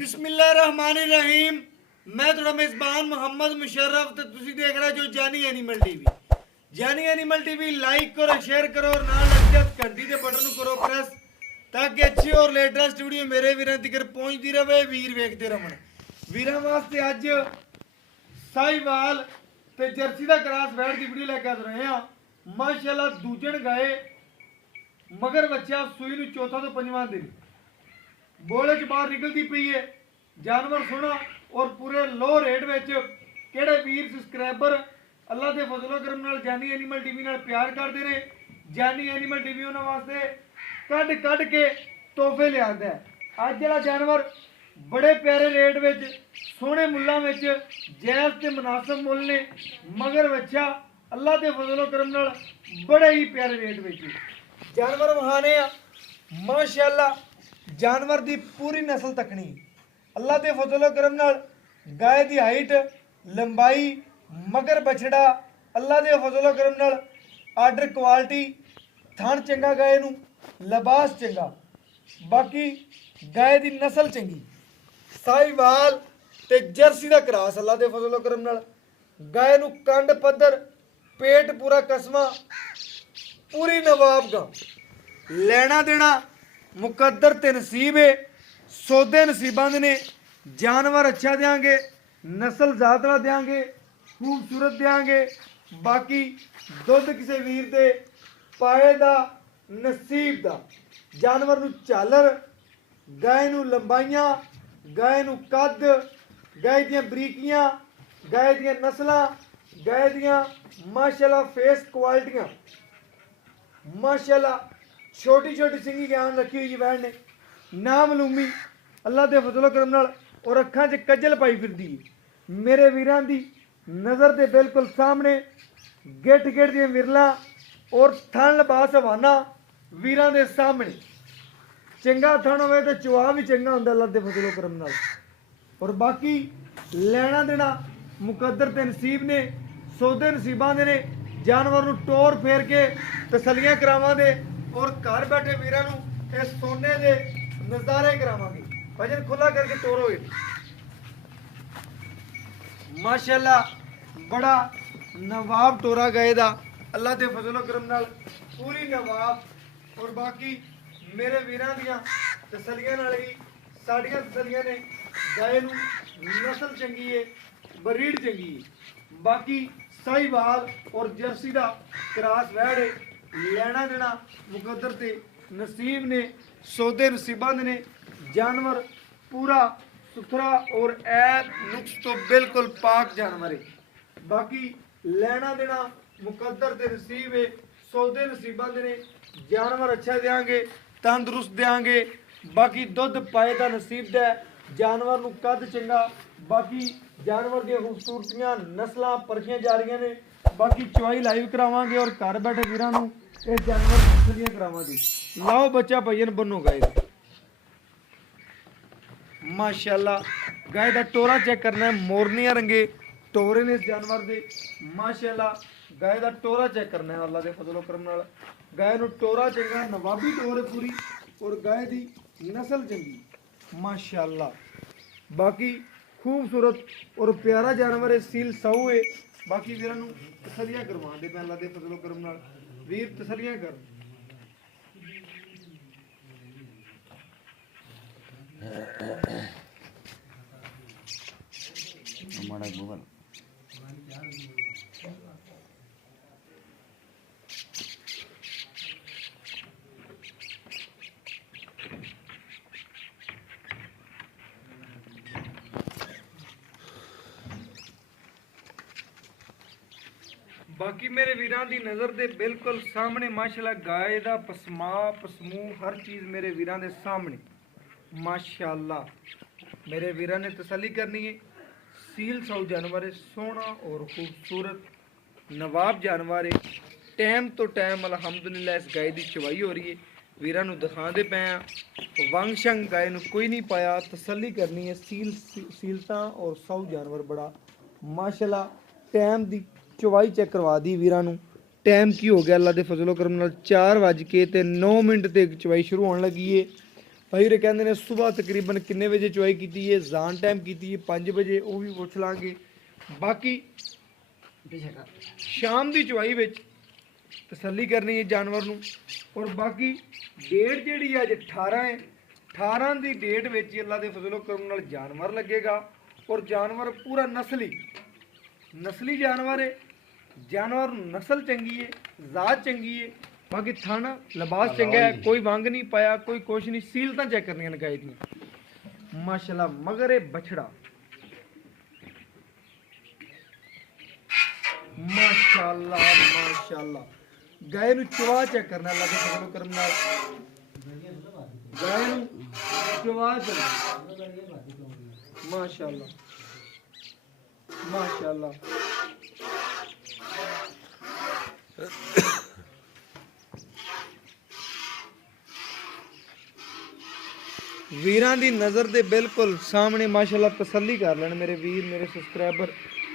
बिस्मिल्लाहिर्रहमानिर्रहीम। मैं थोड़ा मेज़बान मोहम्मद मुशर्रफ तो तुसी देख रहे जो जानी एनिमल टीवी। जानी एनिमल टीवी लाइक करो, शेयर करो और नाल लग जा घंटी के बटन करो प्रेस ताकि अच्छी और लेटेस्ट वीडियो मेरे वीरां तक पहुंचती रहे। वीर वेखते रमन वीरां वास्ते अज साहिवाल ते जर्सी का क्रॉस बैठ की वीडियो लेके आ रहे हैं। माशाल्लाह दूजन गए मगर बच्चा सूई नूं चौथा तो पंजवां दिन बोले च बाहर निकलती पई है। जानवर सोना और पूरे लो रेट में किहड़े वीर सबसक्राइबर अल्लाह के फजलो करम नाल जानी एनिमल टीवी नाल प्यार करते रहे। जानी एनिमल टीवी उन्होंने वास्ते कट कट के तोहफे लिया है। अज जरा जानवर बड़े प्यारे रेट में सोहने मुल्लां में जायज़ ते मुनासिब मुल ने मगर बच्चा अल्लाह के फजलो करम नाल बड़े ही प्यारे रेट में जानवर वहाने माशाअल्लाह। जानवर की पूरी नस्ल तकनी अल्लाह के फजलो करम नाल गाय की हाइट लंबाई मगर बछड़ा अल्लाह के फजलो करम नाल आर्डर क्वालिटी थण चंगा गाय नूं लिबास चंगा बाकी गाय की नस्ल चंगी साहिवाल ते जर्सी का क्रॉस अल्लाह के फजलो करम नाल गाय नूं कंड पद्धर पेट पूरा कसमा पूरी नवाब गा लेना देना मुकद्दर ते नसीब है। सौदे नसीबां दे ने जानवर अच्छा देंगे नस्ल ज़्यादा देंगे खूबसूरत देंगे बाकी दुध किसी वीर दे पाए दा नसीब दा जानवर नूं झालर गाय नूं लंबाइयां गाय नूं कद गाय दियां बरीकियां गाय दियां नस्लां गाय दियां माशाअल्लाह फेस क्वालिटियां माशाअल्लाह छोटी छोटी सिंगी ज्ञान रखी हुई बहन ने नामलूमी अल्लाह के फजलो करम नाल और अखां च कजल पाई फिरदी है। मेरे वीरां दी नज़र के बिल्कुल सामने गिट गिट दी विरला और थन लिबास हवाना वीरां दे सामने चंगा थन होवे तो चुआ भी चंगा हुंदा अल्लाह के फजलो करम नाल और बाकी लेना देना मुकद्दर ते नसीब ने सौदे नसीबां दे ने जानवर नूं टोर फेर के तसलियां करावांगे और घर बैठे वीरां नूं इस सोने दे नज़ारे करावांगे। भजन खुला करके तोरो माशाअल्लाह बड़ा नवाब टोरा गए दा अल्लाह के फजलो करम नाल पूरी नवाब और बाकी मेरे वीरां दियां तसलियां नाल ही साडियां तसलियां ने गाय नूं नस्ल चंगी है बरीड चंगी है बाकी साहिवाल और जर्सी का क्रॉस वैड़ है लेना देना मुकद्दर ते नसीब ने सौदे नसीबां ने जानवर पूरा सुथरा और ऐब नुक्स तो बिल्कुल पाक जानवर है बाकी लेना देना मुकद्दर ते नसीब है सौदे नसीबां ने जानवर अच्छा देंगे तंदुरुस्त देंगे बाकी दुध पाए का नसीब है जानवर नूं कद चंगा बाकी जानवर दी खूबसूरतियां नस्लां परखियां जा रही ने बाकी चवाई लाइव करावांगे और घर बैठे वीरां नूं इस जानवर तसलियां करावांगे। लाओ बच्चा भजन बनो गाय माशाअल्लाह गाय का टोरा चेक करना है मोरनिया रंगे टोरे ने इस जानवर दे माशाअल्लाह गाय का टोरा चेक करना है अल्लाह के फजलो करम नाल गाय नूं टोरा चंगा नवाबी टोर है पूरी और गाय की नस्ल चंगी माशाअल्लाह बाकी खूबसूरत और प्यारा जानवर है सील सौ है बाकी वीरां नूं तसलियां करवा दे मैं अल्लाह के फजलो करम नाल वीर तसलियां कर हमारा गूगल बाकी मेरे वीरां दी नज़र दे बिल्कुल सामने माशाअल्लाह गाय दा पसमा पसमू हर चीज़ मेरे वीरां दे सामने माशाअल्लाह मेरे वीरां ने तसल्ली करनी है। सील सौ जानवर है सोहना और खूबसूरत नवाब जानवर है टाइम तो टाइम अलहमदुलिल्लाह इस गाय की चवाई हो रही है वीरां नूं दिखाते पे वंग शंग गाय नूं कोई नहीं पाया तसल्ली करनी है सीलता और सौ जानवर बड़ा माशाअल्लाह टाइम दी चवाई चेक करवा दी वीरां नूं टाइम की हो गया अल्लाह के फजलो करम नाल 4:09 ते चवाई शुरू होने लगी है भाई रे कहते ने सुबह तकरीबन किन्ने बजे चुआई की है, जान टाइम की है 5 बजे, वो भी पुछ लांगे। बाकी शाम की चुआई विच तसल्ली करनी है जानवर नूं। और बाकी डेट जिहड़ी अज 18 है, 18 की डेट विच अल्लाह के फजलो करम नाल जानवर लगेगा। और जानवर पूरा नस्ली जानवर है, जानवर नस्ल चंगी है, जात चंगी है, बाकी थन लिबास चंगा है, कोई वंग नहीं पाया, कोई कुछ नहीं। सीलतां चेक करनियां गाय दियां माशाल्लाह। मगर ये बछड़ा माशाल्लाह माशाल्लाह, गाय नूं चवा चेक करना अल्लाह दे फजलो करम नाल, गाय नूं चवा चेक माशाल्लाह माशाल्लाह। वीरां दी नज़र दे बिल्कुल सामने माशाल्लाह तसल्ली कर लैन मेरे वीर, मेरे सबसक्राइबर।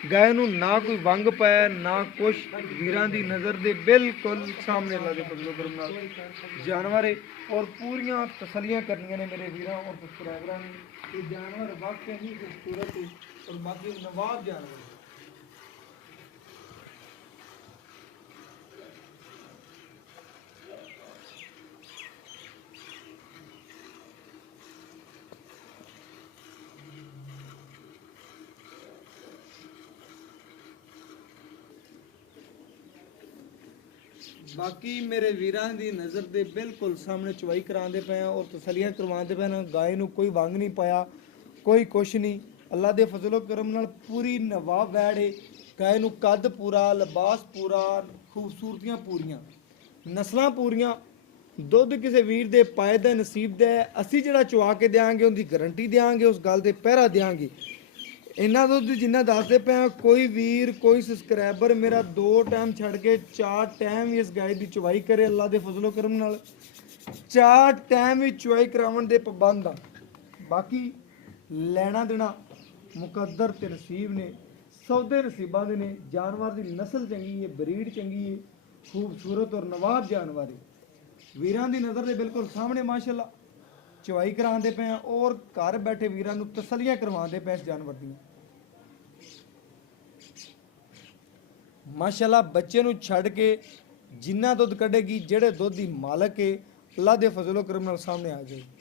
गाय नूं ना कोई वंग पाया ना कुछ, वीरां दी नज़र दे बिल्कुल सामने अल्लाह दे फजलो करम नाल जानवर है। और पूरियां तसल्लियां करनियां ने मेरे वीरां और सबसक्राइबरां ने कि जानवर वाकई ही खूबसूरत है और बाकी नवाब जानवर है। बाकी मेरे वीरां दी नज़र दे बिल्कुल सामने चवाई करांदे पे हैं और तसलियां करवाते पे हैं। गाय नूं कोई वंग नहीं पाया, कोई कुछ नहीं, अल्लाह दे फजलो करम नाल पूरी नवाब वैड़ है। गाय नूं कद पूरा, लिबास पूरा, खूबसूरतियां पूरियां, नस्लां पूरियां। दुध किसी वीर दे पाए दा नसीब दा है, असीं जिहड़ा चवा के देंगे उनकी गारंटी देंगे, उस गल ते पहरा देंगे। इन्ना दुध जिन्ना दसदे पे हैं, कोई वीर कोई सबसक्राइबर मेरा 2 टाइम छड़ के 4 टाइम ही इस गाय की चवाई करे अल्लाह के फजलो करम नाल, 4 टाइम ही चवाई करावन दे पाबंद आ। बाकी लैना देना मुकद्दर ते नसीब ने, सौदे नसीबां दे ने। जानवर की नस्ल चंगी है, ब्रीड चंगी है, खूबसूरत और नवाब जानवर है। वीरां की नज़र दे बिल्कुल सामने माशाल्लाह चवाई कराते पे हैं और घर बैठे वीरां नूं तसलियां करवाते पे इस जानवर दी माशाल्लाह। बच्चे नूं छड़ के जिन्ना दुध कढेगी, जेड़े दुध की मालक है, अल्लाह दे फजलो करम नाल सामने आ जाएगी।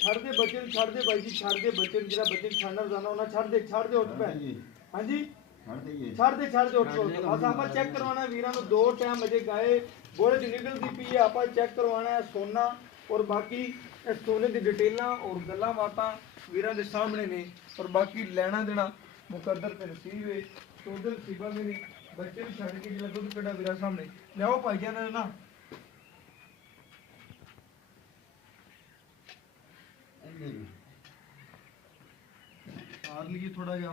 छड़ दे बच्चे छड़ दे भाई जी, छड़ दे बच्चे जरा बच्चे छाड़ना रोजाना होना, छड़ दे उठ पे। हां जी छड़ दे उठ पे। बस आप चेक करवाना वीरां नु 2 टाइम अजे गाय बोले च निकलदी पई है, आप चेक करवाना है सोना। और बाकी इस सोने दी डिटेलां और गल्लां बातां वीरां दे सामने ने। और बाकी लेना देना मुकद्दर ते नसीब है, सौदे नसीबां दे ने। बच्चे भी छड़ के जिला दुध कड़ा वीरां सामने लियाओ भाई जान ना आर लिए थोड़ा जा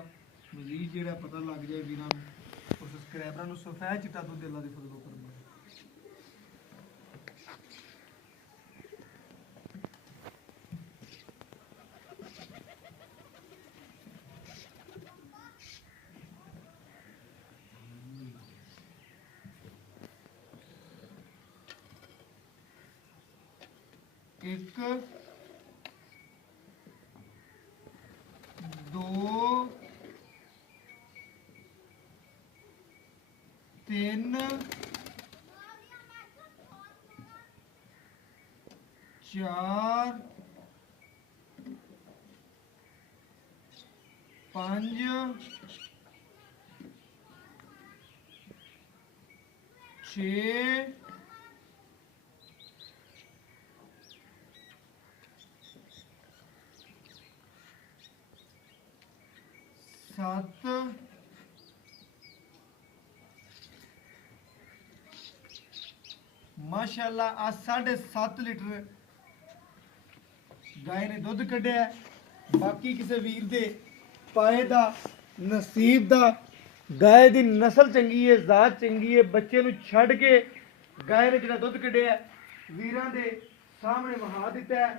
मजीद जेड़ा पता लग जाए वीरां नूं और सबसक्राइबरां नूं सफेद चिट्टा दुध अल्लाह दे फजलो करम नाल। एक 2 3 4 5 6 7 माशाल्लाह आ 7.5 लीटर गाय ने दुध कढ़िया। बाकी किसी वीर दे पाए दा नसीब दा गाय दी नस्ल चंगी है, जात चंगी है, बच्चे नूं छड़ के गाय ने जिहड़ा दुध कढ़िया वीरां दे सामने वहा दिता है।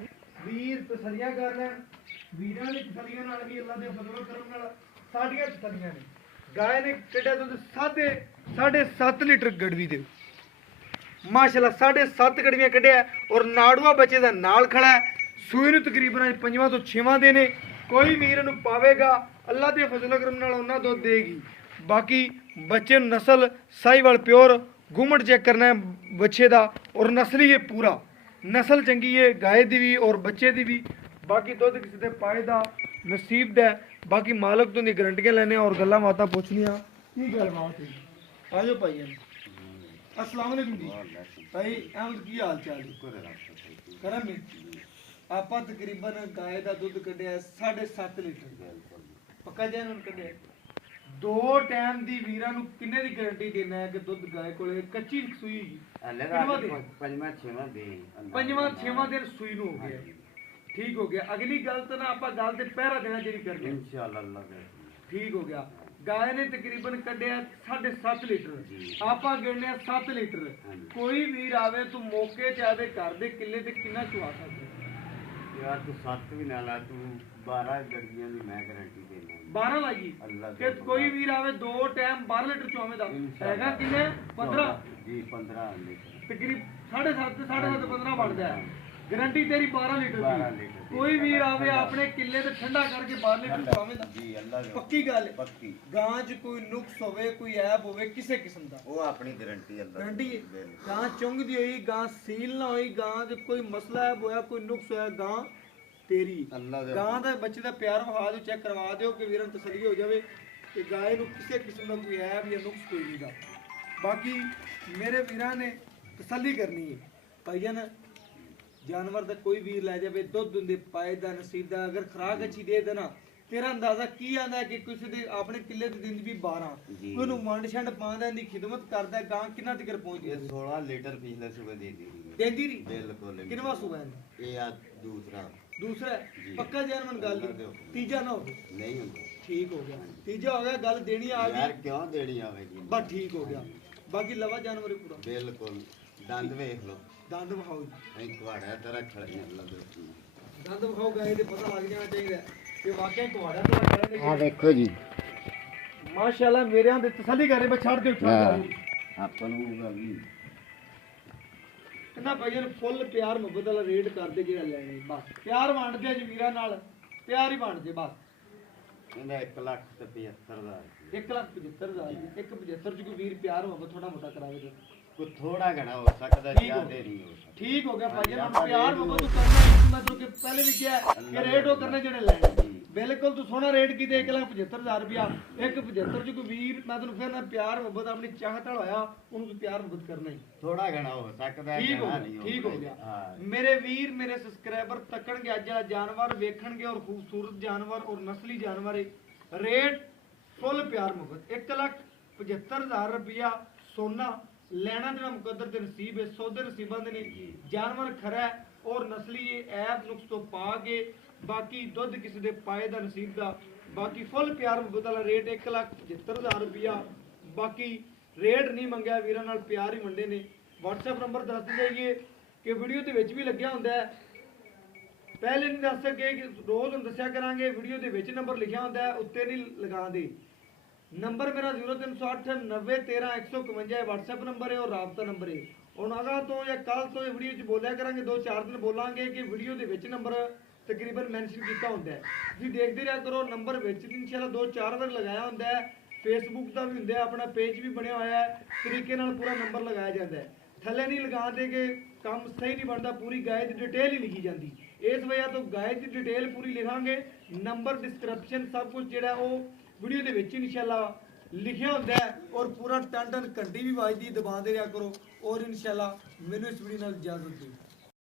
वीर तसलियां कर लैन, वीरां दी तसलियां नाल भी अल्लाह दे फजल करम नाल साडियां तसलियां ने। गाय ने कढ़िया दुध 7.5 लीटर गड़वी दे माशाल्लाह 7.5 गड़वियां कढ़िया और नाड़ुआ बच्चे दा नाल खड़ा है। सूई नूं तकरीबन 5वां तो 6वां दिन है। कोई वीर नूं पावेगा अल्लाह दे फजल करम नाल उन्ना दुध देगी। बाकी बच्चे नूं नस्ल साहिवाल प्योर घुमट चेक करना है बच्चे दा और नस्ली है पूरा, नस्ल चंगी है गाय दी भी और बच्चे दी भी। बाकी दुध किसी दे पाए दा नसीब दा है। बाकी मालक तो दी गारंटियां लैने और गल्लां बातां पुछनियां की गल बात है। आजो भाई अस्सलाम वालेकुम जी। भाई अहमद की हाल चाल है? करम है। ਆਪਾਂ ਤਕਰੀਬਨ गाय ਦਾ ਦੁੱਧ ਕੱਢਿਆ 7.5 ਲੀਟਰ ਪੱਕਾ ਜੈਨ ਹੁਣ ਕੱਢਿਆ। ਦੋ ਟਾਈਮ ਦੀ ਵੀਰਾਂ ਨੂੰ ਕਿੰਨੇ ਦੀ ਗਾਰੰਟੀ ਦੇਣਾ ਹੈ ਕਿ ਦੁੱਧ ਗਾय ਕੋਲੇ ਕੱਚੀ ਸੂਈ ਪੰਜਵਾਂ ਛੇਵਾਂ ਦਿਨ ਸੂਈ ਨੂੰ ਹੋ ਗਿਆ। ਠੀਕ ਹੋ ਗਿਆ। ਅਗਲੀ ਗੱਲ ਤਾਂ ਨਾ ਆਪਾਂ ਗੱਲ ਤੇ ਪਹਿਰਾ ਦੇਣਾ ਜਿਹੜੀ ਕਰਨੀ ਇਨਸ਼ਾਅੱਲਾ ਅੱਲਾਹ ਠੀਕ ਹੋ ਗਿਆ। गाय ने तकरीबन कढ़िया 7.5 लीटर आप गिनने 7 लीटर। कोई वीर आवे तू मौके च आवे घर दे किले ते किन्ना चुआ सकदा यार? तू 7 भी ना ला, तू 12 गड़ियां दी मैं गारंटी देना 12 लागी कि कोई वीर आवे दो टाइम 12 लीटर चुआवे दा हैगा किन्ने 15 जी 15 लीटर तकरीब 7.5 15 बढ़दा है। गारंटी तेरी 12 लीटर की। कोई वीर आवे अपने किले ते ठंडा करके 12 लीटर चुआवे दा जी अल्लाह पक्की गल पक्की। गां च कोई नुक्स होवे कोई ऐब होवे किसे किस्म दा ओ अपनी गारंटी अल्लाह गारंटी है। गां चुंगदी होई गां सील ना होई गां च कोई मसला ऐब होया कोई नुक्स होया गां तेरी गां दा बच्चे दा प्यार वहा दो चेक करवा दियो कि वीरन तसल्ली हो जावे कि गाय नु किसे किस्म दा कोई ऐब या नुक्स कोई नहीं दा। बाकी मेरे वीरां ने तसल्ली करनी है भाईजान जानवर दा कोई वीर लै जावे दुध दुंदे पाए दा नसीब दा अगर खुराक अच्छी दे देना तेरा अंदाजा की आंदा है कि किसी दे अपने किले ते दिन भी 12 कोई नु मंड छंड पांदा दी खिदमत करदा गां किन्ना तक पहुंच गई 16 लीटर पिछले सुबह देंदी रही बिल्कुल किनवा सुबह है ये दूसरा पक्का जानवन गल तीजा ना हो नहीं हुंदा ठीक हो गया। तीजा हो गया गल देनी आ गई यार क्यों देनी आवेगी बस ठीक हो गया। बाकी लवा जानवर पूरा बिल्कुल दंद देख लो दंद विखाओ नहीं कुआड़ा तेरा खड़े अल्लाह दे दंद विखाओ गाय दे पता लग जाना चाहिए कि वाकई कुआड़ा तेरा खड़े हां देखो जी माशाल्लाह मेरे आंदे तसल्ली करे बस छड़ दे आपन ਨੂੰ ਗੱਲ ਨਹੀਂ ਕਿੰਨਾ ਭਾਈ ਨੂੰ ਫੁੱਲ ਪਿਆਰ ਮੁਹੱਬਤ ਵਾਲਾ ਰੇਟ ਕਰਦੇ ਜਿਹੜਾ ਲੈਣੇ ਬਸ ਪਿਆਰ ਵੰਡਦੇ ਜੀ ਵੀਰਾਂ ਨਾਲ ਪਿਆਰ ਹੀ ਵੰਡਦੇ ਬਸ। ਇਹਦਾ 1,75,000 1,75,000 1,75 ਚ ਕੋਈ ਵੀਰ ਪਿਆਰ ਮੁਹੱਬਤ ਥੋੜਾ ਮੋਟਾ ਕਰਾਵੇ ਤੇ ਕੋਈ ਥੋੜਾ ਘਣਾ ਹੋ ਸਕਦਾ ਜ਼ਿਆਦਾ ਨਹੀਂ ਹੋ ਸਕਦਾ। ਠੀਕ ਹੋ ਗਿਆ ਭਾਈ ਨੂੰ ਪਿਆਰ ਮੁਹੱਬਤ ਤੂੰ ਕਰਨਾ ਇਸ ਮਤਲਬ ਕਿ ਪਹਿਲੇ ਵੀ ਕਿਹਾ ਕਿ ਰੇਟ ਉਹ ਕਰਨੇ ਜਿਹੜੇ ਲੈਣੇ ਬਿਲਕੁਲ ਤੂੰ ਸੋਹਣਾ ਰੇਟ ਕੀ ਦੇ 1,75,000 ਰੁਪਿਆ 1,75 ਚ ਕੋਈ ਵੀਰ ਮੈਂ ਤੈਨੂੰ ਫਿਰ ਨਾ ਪਿਆਰ ਮੁਹੱਬਤ ਆਪਣੀ ਚਾਹਤ ਵਾਲਾ ਹੋਇਆ ਉਹਨੂੰ ਤੂੰ ਪਿਆਰ ਮੁਹੱਬਤ ਕਰਨਾ ਹੀ ਥੋੜਾ ਘਣਾ ਹੋ ਸਕਦਾ ਠੀਕ ਹੋ ਗਿਆ। ਮੇਰੇ ਵੀਰ ਮੇਰੇ ਸਬਸਕ੍ਰਾਈਬਰ ਤੱਕਣਗੇ ਅੱਜ ਵਾਲਾ ਜਾਨਵਰ ਵੇਖਣਗੇ ਔਰ ਖੂਬਸੂਰਤ ਜਾਨਵਰ ਔਰ ਨਸਲੀ ਜਾਨਵਰ ਰੇਟ ਫੁੱਲ ਪਿਆਰ ਮੁਹੱਬਤ 1,75,000 ਰੁਪਿਆ ਸੋਨਾ ਲੈਣਾ ਜਿਹੜਾ ਮੁਕੱਦਰ ਤੇ ਨਸੀਬ ਹੈ ਸੌਦੇ ਨਸੀਬਾਂ ਦੇ ਨੇ ਜਾਨਵਰ ਖਰਾ ਔਰ ਨਸਲੀ ਐਬ ਨੁਕਸ ਤੋਂ ਪਾ ਕੇ बाकी दुध किसी दे पाए दा नसीब दा। बाकी फुल प्यार मुहब्बत वाला रेट 1,75,000 रुपया। बाकी रेट नहीं मंगया वीरां नाल प्यार ही मंडे ने। WhatsApp नंबर दस जाइए कि वीडियो दे विच भी लग्या हुंदा है पहले नहीं दस सके कि रोज हम दस्या करांगे वीडियो दे विच नंबर लिखिया हुंदा है उत्ते नहीं लगा दे। नंबर मेरा 0308 90 13 151 WhatsApp नंबर है और राबता नंबर है। हुण अगर तो या कल तो वीडियो च बोलिया करांगे 2-4 दिन बोलांगे कि वीडियो दे विच नंबर तकरीबन मैंशन किया होंगे तुसीं देखते रहा करो नंबर विच इंशाअल्लाह 2-4 बार लगाया होंगे। फेसबुक का भी होंगे अपना पेज भी बनया हुआ है तरीके नाल पूरा नंबर लगाया जाता है थले नहीं लगा दे के ਕੰਮ ਸਹੀ ਨਹੀਂ ਬਣਦਾ, ਪੂਰੀ ਗਾਇ ਦੀ ਡਿਟੇਲ ਹੀ ਲਿਖੀ ਜਾਂਦੀ। ਇਸ ਵਜ੍ਹਾ ਤੋਂ ਗਾਇ ਦੀ ਡਿਟੇਲ ਪੂਰੀ ਲਿਖਾਂਗੇ, ਨੰਬਰ ਡਿਸਕ੍ਰਿਪਸ਼ਨ ਸਭ ਕੁਝ ਜਿਹੜਾ ਉਹ ਵੀਡੀਓ ਦੇ ਵਿੱਚ ਇਨਸ਼ਾਅੱਲਾ ਲਿਖਿਆ ਹੁੰਦਾ ਹੈ। ਔਰ ਪੂਰਾ ਟਨ ਘੰਟੀ ਵੀ ਵੱਜਦੀ, ਦਬਾਉਂਦੇ ਰਿਹਾ ਕਰੋ। ਔਰ ਇਨਸ਼ਾਅੱਲਾ ਮੈਨੂੰ ਇਸ ਵੀਡੀਓ ਨਾਲ ਇਜਾਜ਼ਤ ਦਿਓ।